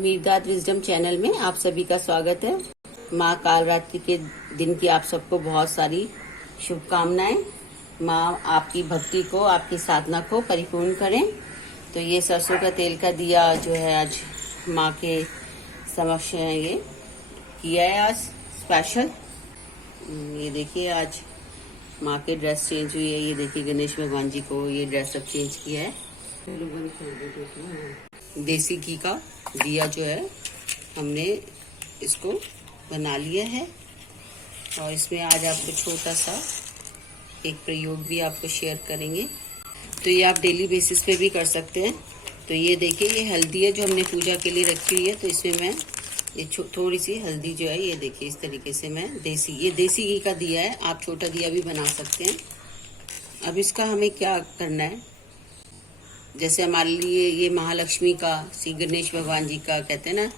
मीरदाद wisdom channel में आप सभी का स्वागत है। माँ कालरात्रि के दिन की आप सबको बहुत सारी शुभकामनाएं। माँ आपकी भक्ति को, आपकी साधना को परिपूर्ण करें। तो ये सरसों का तेल का दिया जो है आज माँ के समक्ष ये किया है आज स्पेशल। ये देखिए आज माँ के ड्रेस चेंज हुई है। ये देखिए गणेश भगवान जी को ये ड्रेस अब चेंज किया है। देसी घी का दिया जो है हमने इसको बना लिया है और इसमें आज आपको छोटा सा एक प्रयोग भी आपको शेयर करेंगे। तो ये आप डेली बेसिस पे भी कर सकते हैं। तो ये देखिए ये हल्दी है जो हमने पूजा के लिए रखी हुई है। तो इसमें मैं ये थोड़ी सी हल्दी जो है ये देखिए इस तरीके से मैं ये देसी घी का दिया है। आप छोटा दिया भी बना सकते हैं। अब इसका हमें क्या करना है, जैसे हमारे लिए ये महालक्ष्मी का, श्री गणेश भगवान जी का कहते हैं ना,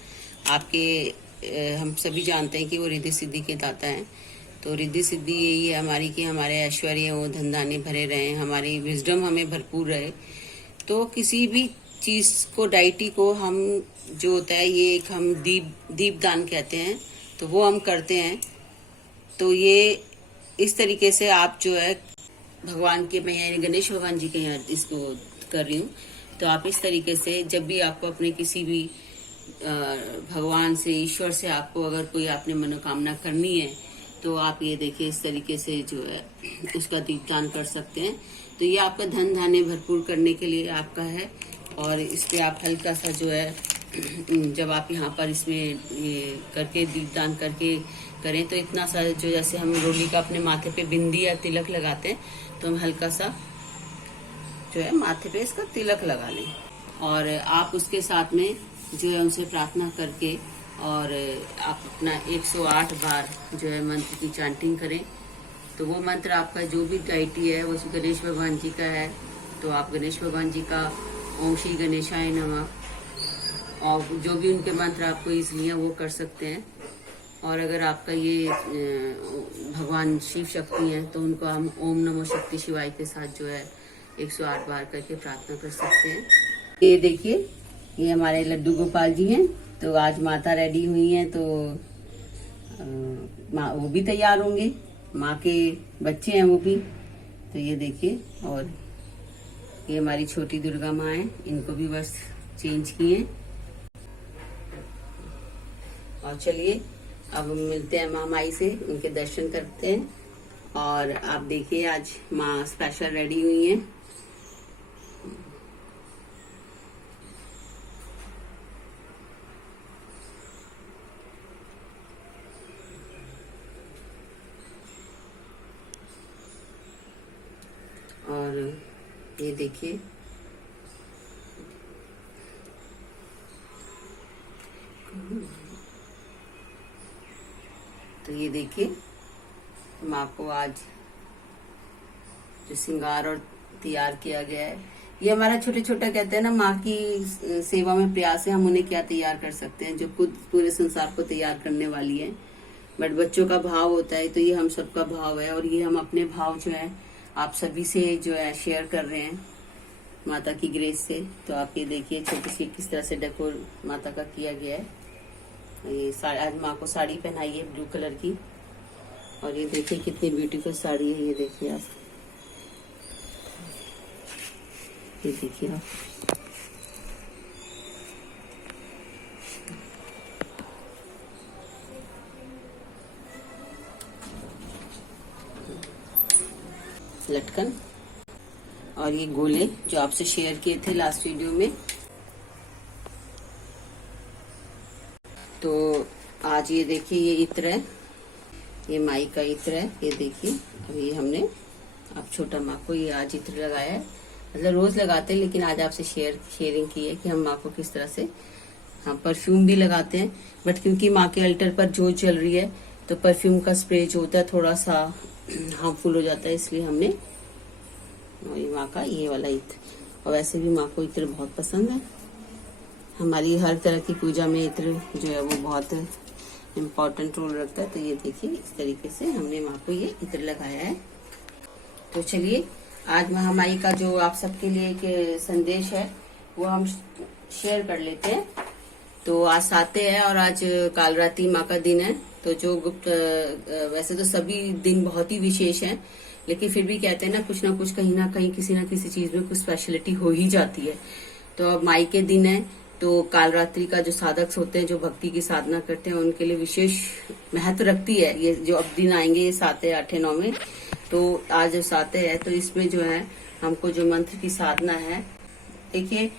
आपके हम सभी जानते हैं कि वो रिद्धि सिद्धि के दाता हैं। तो रिद्धि सिद्धि यही है हमारी कि हमारे ऐश्वर्य हो, धन धान्य भरे रहे, हमारी विजडम हमें भरपूर रहे। तो किसी भी चीज को, डाइटी को हम जो होता है ये एक हम दीप दान कहते हैं, तो वो हम करते हैं। तो ये इस तरीके से आप जो है भगवान के, मैं गणेश भगवान जी के यहाँ इसको कर रही हूँ। तो आप इस तरीके से जब भी आपको अपने किसी भी भगवान से, ईश्वर से आपको अगर कोई आपने मनोकामना करनी है तो आप ये देखिए इस तरीके से जो है उसका दीपदान कर सकते हैं। तो ये आपका धन धान्य भरपूर करने के लिए आपका है। और इस पे आप हल्का सा जो है जब आप यहाँ पर इसमें ये करके दीपदान करके करें तो इतना सा जो, जैसे हम रोगी का अपने माथे पे बिंदी या तिलक लगाते हैं, तो हम हल्का सा जो है माथे पे इसका तिलक लगा लें। और आप उसके साथ में जो है उनसे प्रार्थना करके और आप अपना 108 बार जो है मंत्र की चैंटिंग करें। तो वो मंत्र आपका जो भी डाइटी है वो गणेश भगवान जी का है। तो आप गणेश भगवान जी का ओम श्री गणेशाय नमः और जो भी उनके मंत्र आपको इसलिए हैं वो कर सकते हैं। और अगर आपका ये भगवान शिव शक्ति है तो उनको हम ओम नमो शक्ति शिवाय के साथ जो है 108 बार करके प्रार्थना कर सकते हैं। ये देखिए ये हमारे लड्डू गोपाल जी हैं। तो आज माता रेडी हुई हैं, तो वो भी तैयार होंगे, माँ के बच्चे हैं वो भी। तो ये देखिए, और ये हमारी छोटी दुर्गा माँ है, इनको भी बस चेंज किए। और चलिए अब मिलते हैं माँ माई से, उनके दर्शन करते हैं। और आप देखिए आज माँ स्पेशल रेडी हुई हैं। और ये देखिए तो ये देखिए माँ को आज जो श्रृंगार और तैयार किया गया है, ये हमारा छोटे छोटा कहते हैं ना, माँ की सेवा में प्रयास है। हम उन्हें क्या तैयार कर सकते हैं जो खुद पूरे संसार को तैयार करने वाली है। बट बच्चों का भाव होता है, तो ये हम सबका भाव है। और ये हम अपने भाव जो है आप सभी से जो है शेयर कर रहे हैं माता की ग्रेस से। तो आप ये देखिए छोटी सी किस तरह से डेकोर माता का किया गया है। ये आज माँ को साड़ी पहनाई है ब्लू कलर की। और ये देखिए कितनी ब्यूटीफुल साड़ी है, ये देखिए आप, ये देखिए आप। लटकन और ये गोले जो आपसे शेयर किए थे लास्ट वीडियो में। तो आज ये देखिए ये इत्र है, ये माई का इत्र है। ये देखिए अभी हमने आप छोटा माँ को ये आज इत्र लगाया है। मतलब रोज लगाते हैं, लेकिन आज आपसे शेयरिंग की है कि हम माँ को किस तरह से, हाँ परफ्यूम भी लगाते हैं। बट क्योंकि माँ के अल्टर पर जोत चल रही है तो परफ्यूम का स्प्रे जो होता है थोड़ा सा हार्मफुल हो जाता है, इसलिए हमने ये माँ का ये वाला इत्र। और वैसे भी माँ को इत्र बहुत पसंद है। हमारी हर तरह की पूजा में इत्र जो है वो बहुत इम्पोर्टेंट रोल रखता है। तो ये देखिए इस तरीके से हमने माँ को ये इत्र लगाया है। तो चलिए आज महामाई का जो आप सबके लिए एक संदेश है वो हम शेयर कर लेते हैं। तो आज साते है और आज कालरात्रि माँ का दिन है। तो जो गुप्त वैसे तो सभी दिन बहुत ही विशेष हैं, लेकिन फिर भी कहते हैं ना कुछ ना कहीं किसी ना किसी चीज में कुछ स्पेशलिटी हो ही जाती है। तो अब माई के दिन है, तो कालरात्रि का जो साधक होते हैं, जो भक्ति की साधना करते हैं, उनके लिए विशेष महत्व रखती है। ये जो अब दिन आएंगे, ये 7, 8, 9 में, तो आज जो 7 है, तो इसमें जो है हमको जो मंत्र की साधना है, देखिए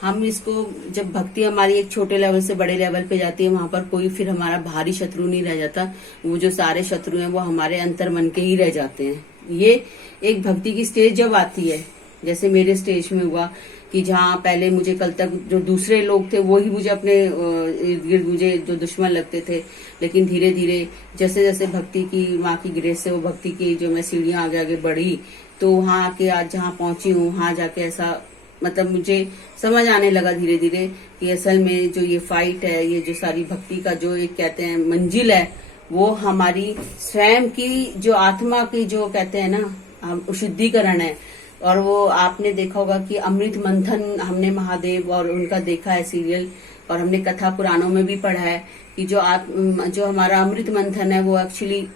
हम इसको जब भक्ति हमारी एक छोटे लेवल से बड़े लेवल पे जाती है, वहां पर कोई फिर हमारा भारी शत्रु नहीं रह जाता। वो जो सारे शत्रु हैं वो हमारे अंतर मन के ही रह जाते हैं। ये एक भक्ति की स्टेज जब आती है, जैसे मेरे स्टेज में हुआ कि जहाँ पहले मुझे कल तक जो दूसरे लोग थे वो ही मुझे अपने इर्द गिर्द मुझे जो दुश्मन लगते थे, लेकिन धीरे धीरे जैसे जैसे भक्ति की माँ की ग्रेस से वो भक्ति की जो मैं सीढ़ियां आगे आगे बढ़ी, तो वहां आके आज जहाँ पहुंची हूँ, वहां जाके ऐसा मतलब मुझे समझ आने लगा धीरे धीरे कि असल में जो ये फाइट है, ये जो सारी भक्ति का जो एक कहते हैं मंजिल है, वो हमारी स्वयं की जो आत्मा की जो कहते हैं ना शुद्धिकरण है। और वो आपने देखा होगा कि अमृत मंथन हमने महादेव और उनका देखा है सीरियल, और हमने कथा पुराणों में भी पढ़ा है कि जो हमारा अमृत मंथन है वो एक्चुअली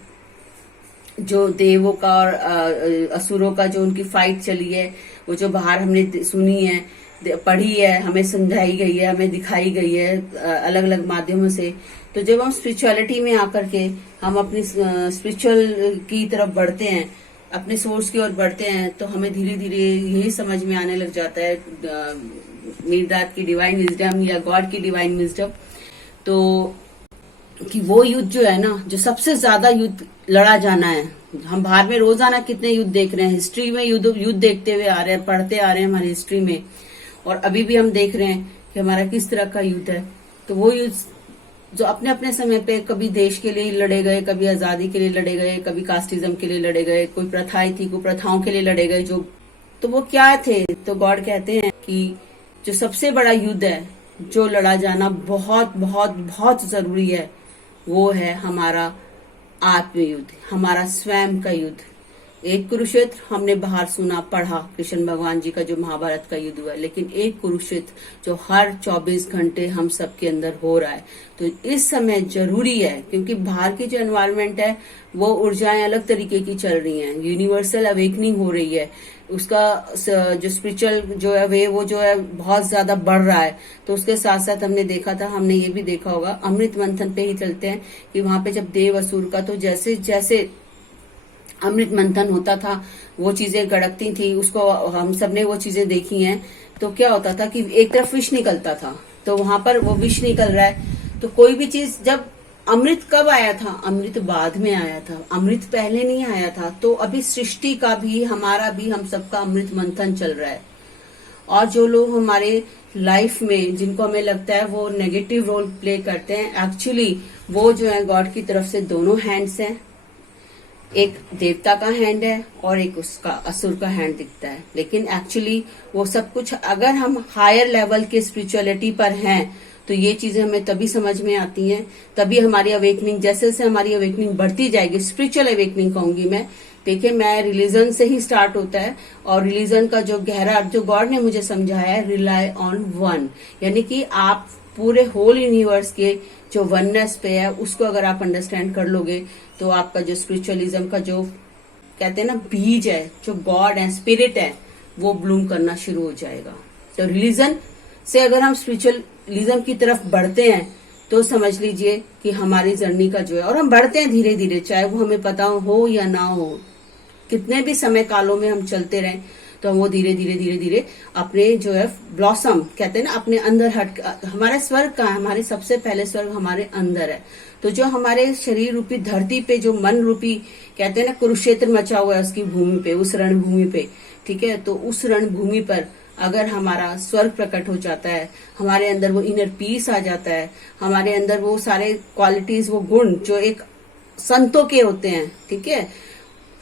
जो देवों का और असुरों का जो उनकी फाइट चली है, वो जो बाहर हमने सुनी है, पढ़ी है, हमें समझाई गई है, हमें दिखाई गई है अलग अलग माध्यमों से। तो जब हम स्पिरिचुअलिटी में आकर के हम अपनी स्पिरिचुअल की तरफ बढ़ते हैं, अपने सोर्स की ओर बढ़ते हैं, तो हमें धीरे धीरे यही समझ में आने लग जाता है मीरदाद की डिवाइन विजडम या गॉड की डिवाइन विजडम, तो कि वो युद्ध जो है ना, जो सबसे ज्यादा युद्ध लड़ा जाना है। हम बाहर में रोजाना कितने युद्ध देख रहे हैं, हिस्ट्री में युद्ध देखते हुए आ रहे हैं, पढ़ते आ रहे हैं हमारी हिस्ट्री में, और अभी भी हम देख रहे हैं कि हमारा किस तरह का युद्ध है। तो वो युद्ध जो अपने अपने समय पे कभी देश के लिए लड़े गए, कभी आजादी के लिए लड़े गए, कभी कास्टिज्म के लिए लड़े गए, कोई प्रथाएं थी, कोई प्रथाओं के लिए लड़े गए, जो तो वो क्या थे। तो गॉड कहते हैं कि जो सबसे बड़ा युद्ध है, जो लड़ा जाना बहुत बहुत बहुत जरूरी है, वो है हमारा आत्मयुद्ध, हमारा स्वयं का युद्ध। एक कुरुक्षेत्र हमने बाहर सुना पढ़ा, कृष्ण भगवान जी का जो महाभारत का युद्ध हुआ, लेकिन एक कुरुक्षेत्र जो हर 24 घंटे हम सबके अंदर हो रहा है। तो इस समय जरूरी है, क्योंकि बाहर की जो एनवायरनमेंट है वो ऊर्जाएं अलग तरीके की चल रही हैं, यूनिवर्सल अवेकनिंग हो रही है, उसका जो स्पिरिचुअल जो है वे वो जो है बहुत ज्यादा बढ़ रहा है। तो उसके साथ साथ हमने देखा था, हमने ये भी देखा होगा, अमृत मंथन पे ही चलते हैं कि वहां पे जब देव असुर का, तो जैसे जैसे अमृत मंथन होता था वो चीजें गड़कती थी, उसको हम सबने वो चीजें देखी हैं। तो क्या होता था कि एक तरफ विष निकलता था, तो वहां पर वो विष निकल रहा है। तो कोई भी चीज, जब अमृत कब आया था, अमृत बाद में आया था, अमृत पहले नहीं आया था। तो अभी सृष्टि का भी, हमारा भी, हम सबका अमृत मंथन चल रहा है। और जो लोग हमारे लाइफ में, जिनको हमें लगता है वो नेगेटिव रोल प्ले करते हैं, एक्चुअली वो जो है गॉड की तरफ से दोनों हैंड्स हैं, एक देवता का हैंड है और एक उसका असुर का हैंड दिखता है। लेकिन एक्चुअली वो सब कुछ, अगर हम हायर लेवल के स्पिरिचुअलिटी पर हैं, तो ये चीजें हमें तभी समझ में आती हैं, तभी हमारी अवेकनिंग, जैसे जैसे हमारी अवेकनिंग बढ़ती जाएगी, स्पिरिचुअल अवेकनिंग कहूंगी मैं। देखिए, मैं रिलीजन से ही स्टार्ट होता है, और रिलीजन का जो गहरा, जो गॉड ने मुझे समझाया है, रिलाई ऑन वन, यानी कि आप पूरे होल यूनिवर्स के जो वननेस पे है, उसको अगर आप अंडरस्टैंड कर लोगे, तो आपका जो स्पिरिचुअलिज्म का जो कहते हैं ना बीज है, जो गॉड है, स्पिरिट है, वो ब्लूम करना शुरू हो जाएगा। तो रिलीजन से अगर हम स्पिरिचुअलिज्म की तरफ बढ़ते हैं, तो समझ लीजिए कि हमारी जर्नी का जो है, और हम बढ़ते हैं धीरे धीरे, चाहे वो हमें पता हो या ना हो, कितने भी समय कालों में हम चलते रहें, तो हम वो धीरे धीरे धीरे धीरे अपने जो है ब्लॉसम कहते हैं ना, अपने अंदर हट, हमारा स्वर्ग का, हमारे सबसे पहले स्वर्ग हमारे अंदर है। तो जो हमारे शरीर रूपी धरती पे जो मन रूपी कहते हैं ना कुरुक्षेत्र मचा हुआ है, उसकी भूमि पे, उस रणभूमि पे, ठीक है, तो उस रणभूमि पर अगर हमारा स्वर्ग प्रकट हो जाता है, हमारे अंदर वो इनर पीस आ जाता है, हमारे अंदर वो सारे क्वालिटीज, वो गुण जो एक संतों के होते हैं, ठीक है,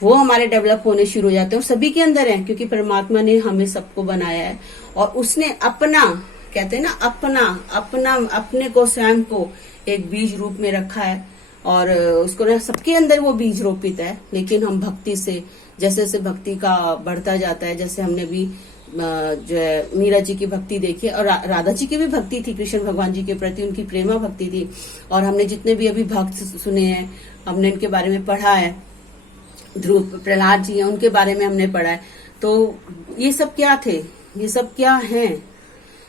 वो हमारे डेवलप होने शुरू हो जाते हैं, और सभी के अंदर है, क्योंकि परमात्मा ने हमें सबको बनाया है, और उसने अपना कहते हैं ना अपने को, स्वयं को एक बीज रूप में रखा है, और उसको ना सबके अंदर वो बीज रोपित है। लेकिन हम भक्ति से, जैसे जैसे भक्ति का बढ़ता जाता है, जैसे हमने भी जो है मीरा जी की भक्ति देखी और राधा जी की भी भक्ति थी कृष्ण भगवान जी के प्रति, उनकी प्रेमा भक्ति थी। और हमने जितने भी अभी भक्त सुने हैं, हमने इनके बारे में पढ़ा है, ध्रुव प्रहलाद जी हैं, उनके बारे में हमने पढ़ा है। तो ये सब क्या थे, ये सब क्या हैं?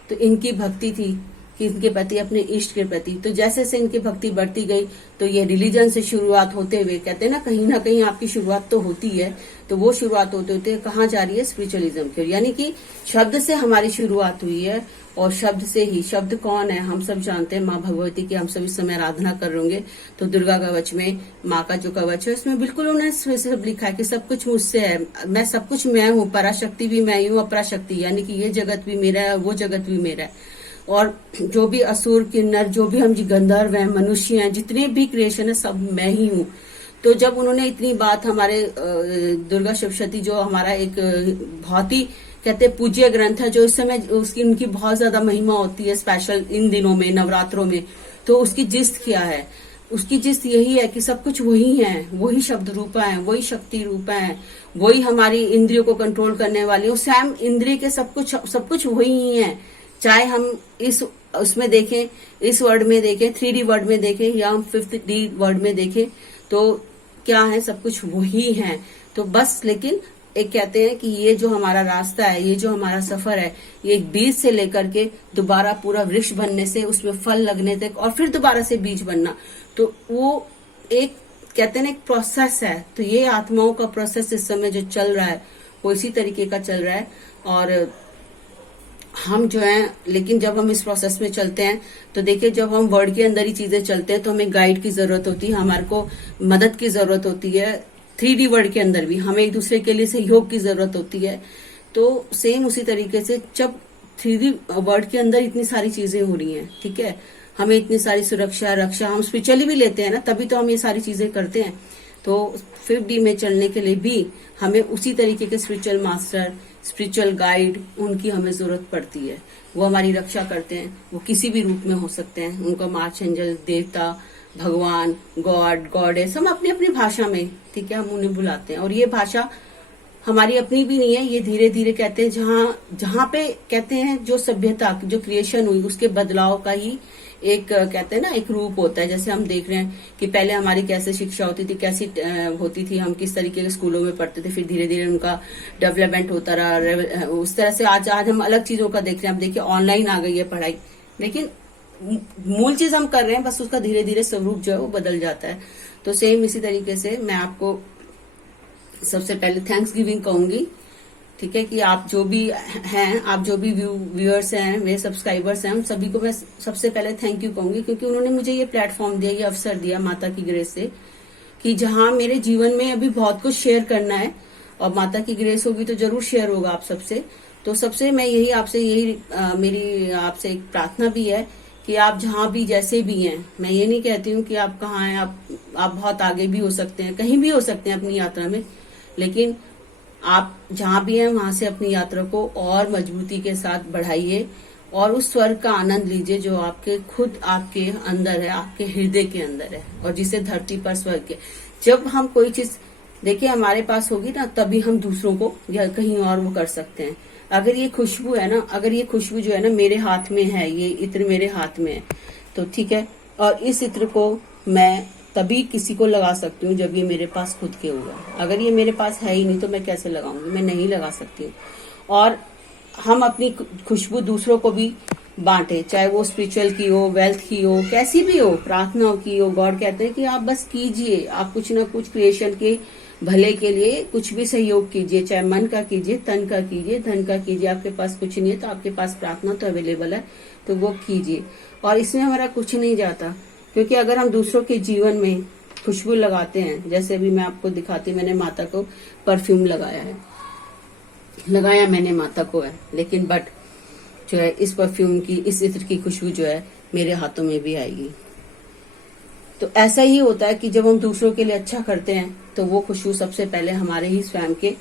तो इनकी भक्ति थी कि इनके प्रति, अपने इष्ट के प्रति। तो जैसे जैसे इनकी भक्ति बढ़ती गई, तो ये रिलीजन से शुरुआत होते हुए, कहते हैं ना कहीं आपकी शुरुआत तो होती है, तो वो शुरुआत होते होते कहाँ जा रही है? स्पिरिचुअलिज्म की। यानी कि शब्द से हमारी शुरुआत हुई है, और शब्द से ही, शब्द कौन है? हम सब जानते हैं माँ भगवती की, हम सब इस समय आराधना कर रहे होंगे। तो दुर्गा कवच में माँ का जो कवच है, उसमें बिल्कुल उन्होंने सब लिखा है कि सब कुछ मुझसे है, मैं सब कुछ मैं हूँ, पराशक्ति भी मैं ही हूँ, अपराशक्ति, यानी कि ये जगत भी मेरा है, वो जगत भी मेरा है। और जो भी असुर किन्नर, जो भी हम गंधर्व हैं, मनुष्य हैं, जितने भी क्रिएशन है, सब मैं ही हूँ। तो जब उन्होंने इतनी बात, हमारे दुर्गा सप्तशती जो हमारा एक बहुत ही कहते पूज्य ग्रंथ है, जो इस समय उसकी उनकी बहुत ज्यादा महिमा होती है, स्पेशल इन दिनों में, नवरात्रों में, तो उसकी जिस्त क्या है? उसकी जिस्त यही है कि सब कुछ वही है, वही शब्द रूपा है, वही शक्ति रूपा है, वही हमारी इंद्रियों को कंट्रोल करने वाली, सैम इंद्रिय के सब कुछ वही ही है। चाहे हम उसमें देखें, इस वर्ड में देखें, 3D वर्ड में देखें, या हम 5D वर्ड में देखें, तो क्या है? सब कुछ वही है। तो बस, लेकिन एक कहते हैं कि ये जो हमारा रास्ता है, ये जो हमारा सफर है, ये एक बीज से लेकर के दोबारा पूरा वृक्ष बनने से, उसमें फल लगने तक, और फिर दोबारा से बीज बनना, तो वो एक कहते हैं एक प्रोसेस है। तो ये आत्माओं का प्रोसेस इस समय जो चल रहा है, वो इसी तरीके का चल रहा है। और हम जो है, लेकिन जब हम इस प्रोसेस में चलते हैं, तो देखिए, जब हम वर्ड के अंदर ही चीजें चलते हैं, तो हमें गाइड की जरूरत होती है, हमारे को मदद की जरूरत होती है। 3D वर्ड के अंदर भी हमें एक दूसरे के लिए सहयोग की जरूरत होती है। तो सेम उसी तरीके से जब 3D वर्ड के अंदर इतनी सारी चीजें हो रही हैं, ठीक है, हमें इतनी सारी सुरक्षा, रक्षा, हम स्पिरिचुअली भी लेते हैं ना, तभी तो हम ये सारी चीजें करते हैं। तो 5D में चलने के लिए भी हमें उसी तरीके के स्पिरिचुअल मास्टर, स्पिरिचुअल गाइड, उनकी हमें जरूरत पड़ती है। वो हमारी रक्षा करते हैं, वो किसी भी रूप में हो सकते हैं, उनका आर्चएंजल, देवता, भगवान, गॉडेस, हम अपनी अपनी भाषा में, ठीक है, हम उन्हें बुलाते हैं। और ये भाषा हमारी अपनी भी नहीं है, ये धीरे धीरे कहते हैं, जहां पे कहते हैं जो सभ्यता, जो क्रिएशन हुई, उसके बदलाव का ही एक कहते हैं ना एक रूप होता है। जैसे हम देख रहे हैं कि पहले हमारी कैसे शिक्षा होती थी, कैसी होती थी, हम किस तरीके के स्कूलों में पढ़ते थे, फिर धीरे धीरे उनका डेवलपमेंट होता रहा, उस तरह से आज हम अलग चीजों का देख रहे हैं। अब देखिए, ऑनलाइन आ गई है पढ़ाई, लेकिन मूल चीज हम कर रहे हैं, बस उसका धीरे धीरे स्वरूप जो है वो बदल जाता है। तो सेम इसी तरीके से मैं आपको सबसे पहले थैंक्स गिविंग कहूंगी, ठीक है, कि आप जो भी हैं, आप जो भी व्यूअर्स हैं, मेरे सब्सक्राइबर्स हैं, उन सभी को मैं सबसे पहले थैंक यू कहूंगी, क्योंकि उन्होंने मुझे ये प्लेटफॉर्म दिया, ये अवसर दिया माता की ग्रेस से, कि जहां मेरे जीवन में अभी बहुत कुछ शेयर करना है, और माता की ग्रेस होगी तो जरूर शेयर होगा आप सबसे। तो सबसे मैं यही आपसे, मेरी आपसे एक प्रार्थना भी है कि आप जहां भी जैसे भी हैं, मैं ये नहीं कहती हूँ कि आप कहाँ हैं, आप बहुत आगे भी हो सकते हैं, कहीं भी हो सकते हैं अपनी यात्रा में, लेकिन आप जहां भी हैं वहां से अपनी यात्रा को और मजबूती के साथ बढ़ाइए, और उस स्वर्ग का आनंद लीजिए जो आपके खुद आपके अंदर है, आपके हृदय के अंदर है, और जिसे धरती पर स्वर्ग के। जब हम कोई चीज देखिए हमारे पास होगी ना, तभी हम दूसरों को या कहीं और वो कर सकते हैं। अगर ये खुशबू है ना, अगर ये खुशबू जो है ना मेरे हाथ में है, ये इत्र मेरे हाथ में है, तो ठीक है, और इस इत्र को मैं तभी किसी को लगा सकती हूँ जब ये मेरे पास खुद के होगा। अगर ये मेरे पास है ही नहीं तो मैं कैसे लगाऊंगी, मैं नहीं लगा सकती हूँ। और हम अपनी खुशबू दूसरों को भी बांटे, चाहे वो स्पिरिचुअल की हो, वेल्थ की हो, कैसी भी हो, प्रार्थनाओं की हो। गॉड कहते हैं कि आप बस कीजिए, आप कुछ ना कुछ क्रिएशन के भले के लिए कुछ भी सहयोग कीजिए, चाहे मन का कीजिए, तन का कीजिए, धन का कीजिए। आपके पास कुछ नहीं है तो आपके पास प्रार्थना तो अवेलेबल है, तो वो कीजिए। और इसमें हमारा कुछ नहीं जाता, क्योंकि अगर हम दूसरों के जीवन में खुशबू लगाते हैं, जैसे अभी मैं आपको दिखाती, मैंने माता को परफ्यूम लगाया मैंने माता को है, लेकिन बट जो है इस परफ्यूम की, इस इत्र की खुशबू जो है मेरे हाथों में भी आएगी। तो ऐसा ही होता है कि जब हम दूसरों के लिए अच्छा करते हैं तो वो खुशबू सबसे पहले हमारे ही स्वयं के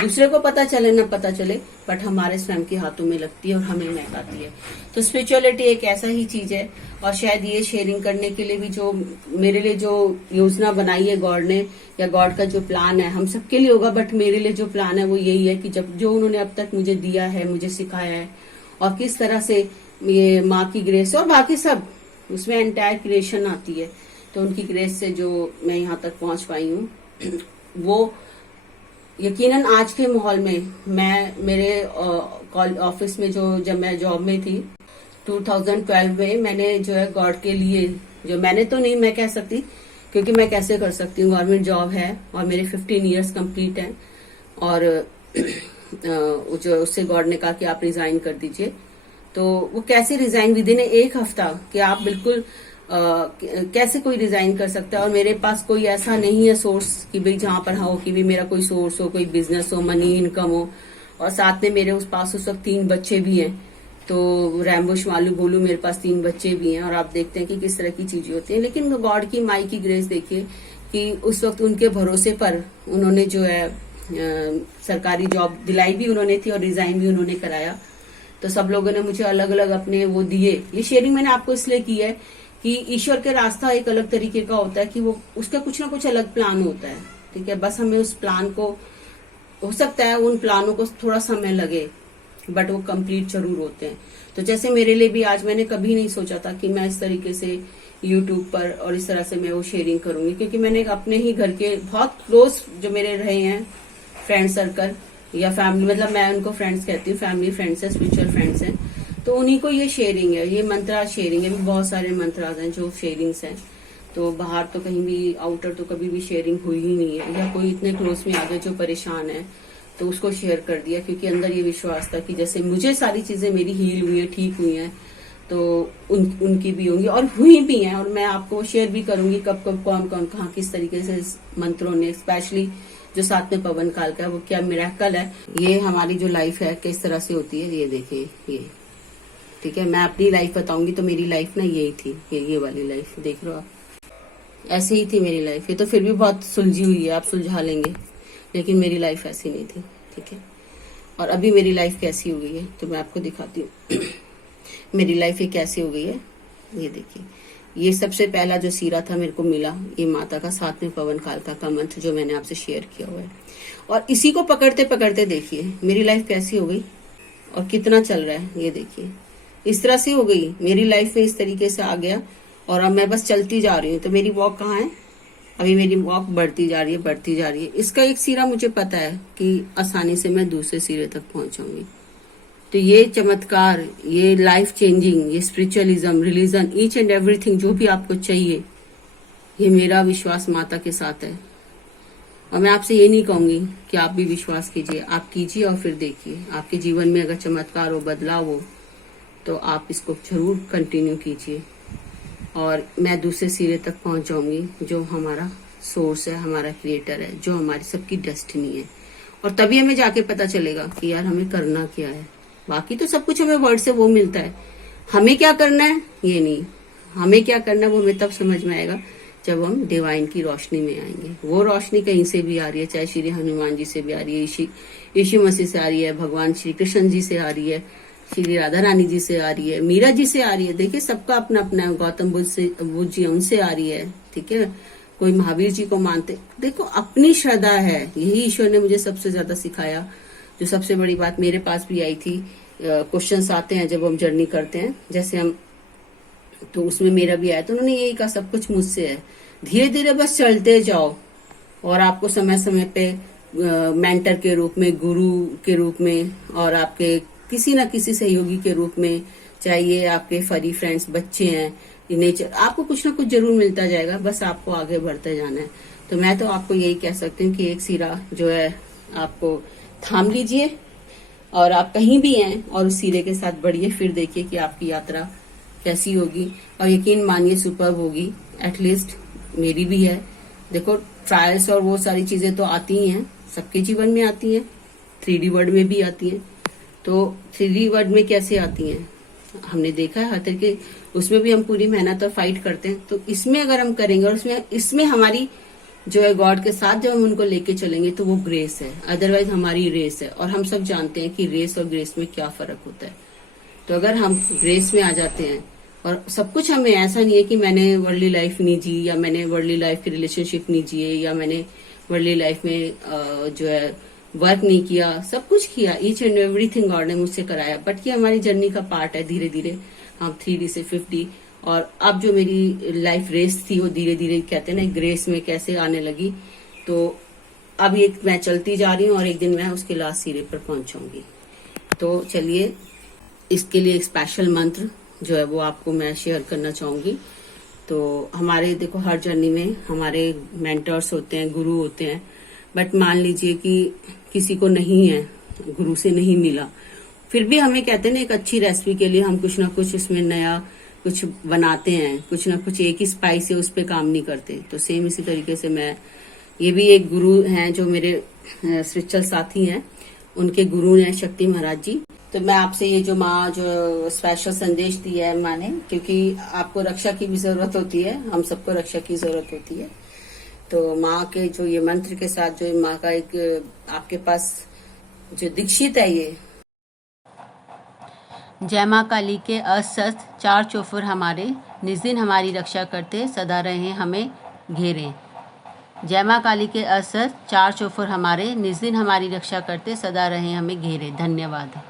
दूसरे को पता चले ना पता चले, बट हमारे स्वयं के हाथों में लगती है और हमें महकाती है। तो स्पिरिचुअलिटी एक ऐसा ही चीज है, और शायद ये शेयरिंग करने के लिए भी जो मेरे लिए जो योजना बनाई है गॉड ने, या गॉड का जो प्लान है, हम सबके लिए होगा, बट मेरे लिए जो प्लान है वो यही है कि जब जो उन्होंने अब तक मुझे दिया है, मुझे सिखाया है, और किस तरह से ये माँ की ग्रेस और बाकी सब उसमें एंटायर क्रिएशन आती है, तो उनकी ग्रेस से जो मैं यहाँ तक पहुंच पाई हूँ, वो यकीनन आज के माहौल में मैं मेरे ऑफिस में जो जब मैं जॉब में थी 2012 में, मैंने जो है गॉड के लिए, जो मैंने तो नहीं मैं कह सकती, क्योंकि मैं कैसे कर सकती हूँ, गवर्नमेंट जॉब है और मेरे 15 इयर्स कंप्लीट हैं, और जो उससे गॉड ने कहा कि आप रिजाइन कर दीजिए, तो वो कैसे रिजाइन विद इन एक हफ्ता, कि आप बिल्कुल कैसे कोई रिजाइन कर सकता है। और मेरे पास कोई ऐसा नहीं है सोर्स कि भाई जहां पर हो कि भी मेरा कोई सोर्स हो, कोई बिजनेस हो, मनी इनकम हो, और साथ में मेरे उस पास उस वक्त 3 बच्चे भी हैं, तो रैम्बुश मालू बोलू मेरे पास 3 बच्चे भी हैं, और आप देखते हैं कि किस तरह की चीजें होती हैं। लेकिन गॉड की माई की ग्रेस देखिए कि उस वक्त उनके भरोसे पर उन्होंने जो है सरकारी जॉब दिलाई भी उन्होंने थी और रिजाइन भी उन्होंने कराया। तो सब लोगों ने मुझे अलग अलग अपने वो दिए। ये शेयरिंग मैंने आपको इसलिए की है कि ईश्वर के रास्ता एक अलग तरीके का होता है, कि वो उसका कुछ ना कुछ अलग प्लान होता है, ठीक है। बस हमें उस प्लान को, हो सकता है उन प्लानों को थोड़ा समय लगे, बट वो कंप्लीट जरूर होते हैं। तो जैसे मेरे लिए भी आज मैंने कभी नहीं सोचा था कि मैं इस तरीके से यूट्यूब पर और इस तरह से मैं वो शेयरिंग करूंगी, क्योंकि मैंने अपने ही घर के बहुत क्लोज जो मेरे रहे हैं फ्रेंड सर्कल या फैमिली, मतलब मैं उनको फ्रेंड्स कहती हूँ, फैमिली फ्रेंड्स है, स्पिरिचुअल फ्रेंड्स हैं, तो उन्हीं को ये शेयरिंग है, ये मंत्रा शेयरिंग है। बहुत सारे मंत्राज हैं जो शेयरिंग्स हैं, तो बाहर तो कहीं भी आउटर तो कभी भी शेयरिंग हुई ही नहीं है, या कोई इतने क्लोज में आ गए जो परेशान है तो उसको शेयर कर दिया, क्योंकि अंदर ये विश्वास था कि जैसे मुझे सारी चीजें मेरी हील हुई है, ठीक हुई हैं, तो उनकी भी होंगी और हुई भी हैं। और मैं आपको शेयर भी करूंगी कब कब कौन कौन कहाँ किस तरीके से इस मंत्रों ने, स्पेशली जो साथ में पवन काल का है, वो क्या मिरेकल है। ये हमारी जो लाइफ है किस तरह से होती है, ये देखिए, ये ठीक है। मैं अपनी लाइफ बताऊंगी तो मेरी लाइफ ना यही थी, ये वाली लाइफ देख रहे हो आप, ऐसे ही थी मेरी लाइफ। ये तो फिर भी बहुत सुलझी हुई है, आप सुलझा लेंगे, लेकिन मेरी लाइफ ऐसी नहीं थी, ठीक है। और अभी मेरी लाइफ कैसी हो गई है तो मैं आपको दिखाती हूँ मेरी लाइफ ये कैसी हो गई है। ये देखिए, ये सबसे पहला जो सीरा था मेरे को मिला, ये माता का साथ में पवन कालका का मंत्र जो मैंने आपसे शेयर किया हुआ है, और इसी को पकड़ते पकड़ते देखिए मेरी लाइफ कैसी हो गई और कितना चल रहा है। ये देखिए इस तरह से हो गई मेरी लाइफ में, इस तरीके से आ गया, और अब मैं बस चलती जा रही हूँ। तो मेरी वॉक कहाँ है, अभी मेरी वॉक बढ़ती जा रही है, बढ़ती जा रही है। इसका एक सिरा मुझे पता है कि आसानी से मैं दूसरे सिरे तक पहुंचाऊंगी। तो ये चमत्कार, ये लाइफ चेंजिंग, ये spiritualism, religion, each and everything जो भी आपको चाहिए, ये मेरा विश्वास माता के साथ है। और मैं आपसे ये नहीं कहूंगी कि आप भी विश्वास कीजिए, आप कीजिए और फिर देखिए आपके जीवन में अगर चमत्कार हो, बदलाव हो, तो आप इसको जरूर कंटिन्यू कीजिए और मैं दूसरे सिरे तक पहुंच जाऊंगी, जो हमारा सोर्स है, हमारा क्रिएटर है, जो हमारी सबकी डेस्टिनी है। और तभी हमें जाके पता चलेगा कि यार हमें करना क्या है। बाकी तो सब कुछ हमें वर्ड से वो मिलता है, हमें क्या करना है ये नहीं, हमें क्या करना है वो हमें तब समझ में आएगा जब हम डिवाइन की रोशनी में आएंगे। वो रोशनी कहीं से भी आ रही है, चाहे श्री हनुमान जी से भी आ रही है, यीशु मसीह से आ रही है, भगवान श्री कृष्ण जी से आ रही है, श्री राधा रानी जी से आ रही है, मीरा जी से आ रही है। देखिए सबका अपना अपना है, गौतम बुद्ध जी उनसे आ रही है, ठीक है। कोई महावीर जी को मानते, देखो अपनी श्रद्धा है। यही ईश्वर ने मुझे सबसे ज्यादा सिखाया। जो सबसे बड़ी बात मेरे पास भी आई थी, क्वेश्चंस आते हैं जब हम जर्नी करते हैं, जैसे हम, तो उसमें मेरा भी आया, तो उन्होंने यही कहा सब कुछ मुझसे है, धीरे धीरे बस चलते जाओ और आपको समय समय पे मेंटर के रूप में, गुरु के रूप में, और आपके किसी ना किसी सहयोगी के रूप में, चाहे ये आपके फरी फ्रेंड्स, बच्चे हैं, नेचर, आपको कुछ ना कुछ जरूर मिलता जाएगा, बस आपको आगे बढ़ते जाना है। तो मैं तो आपको यही कह सकती हूँ कि एक सिरा जो है आपको थाम लीजिए और आप कहीं भी हैं और उस सिरे के साथ बढ़िए, फिर देखिए कि आपकी यात्रा कैसी होगी। और यकीन मानिए सुपर्ब होगी, एटलीस्ट मेरी भी है। देखो ट्रायल्स और वो सारी चीजें तो आती ही हैं, सबके जीवन में आती हैं, 3D वर्ल्ड में भी आती हैं। तो 3D वर्ल्ड में कैसे आती हैं हमने देखा है हर तरीके, उसमें भी हम पूरी मेहनत और फाइट करते हैं। तो इसमें अगर हम करेंगे और इसमें हमारी जो है गॉड के साथ जब हम उनको लेके चलेंगे तो वो ग्रेस है, अदरवाइज हमारी रेस है। और हम सब जानते हैं कि रेस और ग्रेस में क्या फर्क होता है। तो अगर हम ग्रेस में आ जाते हैं, और सब कुछ हमें ऐसा नहीं है कि मैंने वर्ल्डली लाइफ नहीं जी, या मैंने वर्ल्डली लाइफ की रिलेशनशिप नहीं जिए, या मैंने वर्ल्डली लाइफ में जो है वर्क नहीं किया, सब कुछ किया, ईच एंड एवरीथिंग गॉड ने मुझसे कराया। बट ये हमारी जर्नी का पार्ट है। धीरे धीरे हम 3D से 50, और अब जो मेरी लाइफ रेस थी वो धीरे धीरे कहते हैं ना ग्रेस में कैसे आने लगी। तो अब ये मैं चलती जा रही हूँ और एक दिन मैं उसके लास्ट सिरे पर पहुंचाऊंगी। तो चलिए, इसके लिए एक स्पेशल मंत्र जो है वो आपको मैं शेयर करना चाहूंगी। तो हमारे देखो हर जर्नी में हमारे मेंटर्स होते हैं, गुरु होते हैं। बट मान लीजिए कि किसी को नहीं है, गुरु से नहीं मिला, फिर भी हमें कहते हैं ना एक अच्छी रेसिपी के लिए हम कुछ ना कुछ उसमें नया कुछ बनाते हैं, कुछ ना कुछ एक ही स्पाइस से उस पर काम नहीं करते। तो सेम इसी तरीके से मैं, ये भी एक गुरु हैं जो मेरे स्पिरिचुअल साथी हैं, उनके गुरु हैं शक्ति महाराज जी। तो मैं आपसे ये जो माँ जो स्पेशल संदेश दिया है माँ ने, क्योंकि आपको रक्षा की भी जरूरत होती है, हम सबको रक्षा की जरूरत होती है। तो माँ के जो ये मंत्र के साथ जो माँ का एक आपके पास जो दीक्षित है, ये जय माँ काली के असत 4 चोफर हमारे, निज दिन हमारी रक्षा करते, सदा रहे हमें घेरे। जय माँ काली के असत 4 चोफर हमारे, निज दिन हमारी रक्षा करते, सदा रहे हमें घेरे। धन्यवाद।